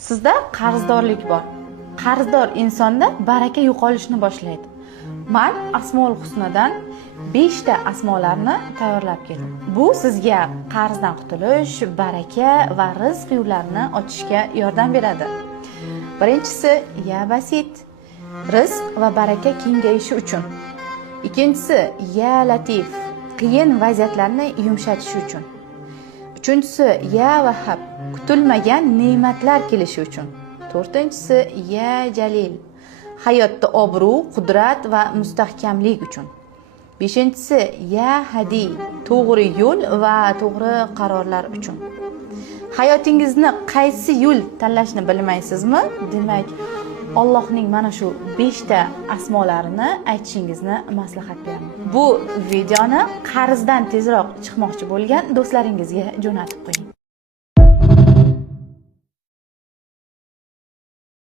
Sizda qarzdorlik bor. Qarzdor insonda baraka yo'qolishni boshlaydi. Men Asmoul Husnadan 5 ta asmolarni tayyorlab keldim. Bu sizga qarzdan qutulish, baraka va rizq yo'llarini ochishga yordam beradi. Birinchisi ya basit, rizq va baraka kengayishi uchun. Ikkinchisi ya latif, qiyin vaziyatlarni yumshatish uchun. Uchinchisi ya vahhab, kutilmagan ne'matlar kelishi uchun. To'rtinchisi ya jalil, hayotda obro', qudrat va mustahkamlik uchun. Beshinchisi ya hadi, to'g'ri yo'l va to'g'ri qarorlar uchun. Hayotingizni qaysi yo'l tanlashni bilmaysizmi? Demak, Allohning mana shu 5 ta asmolarini aytishingizni maslahat beraman. Bu videoni qarzdan tezroq chiqmoqchi bo'lgan do'stlaringizga jo'natib qo'ying.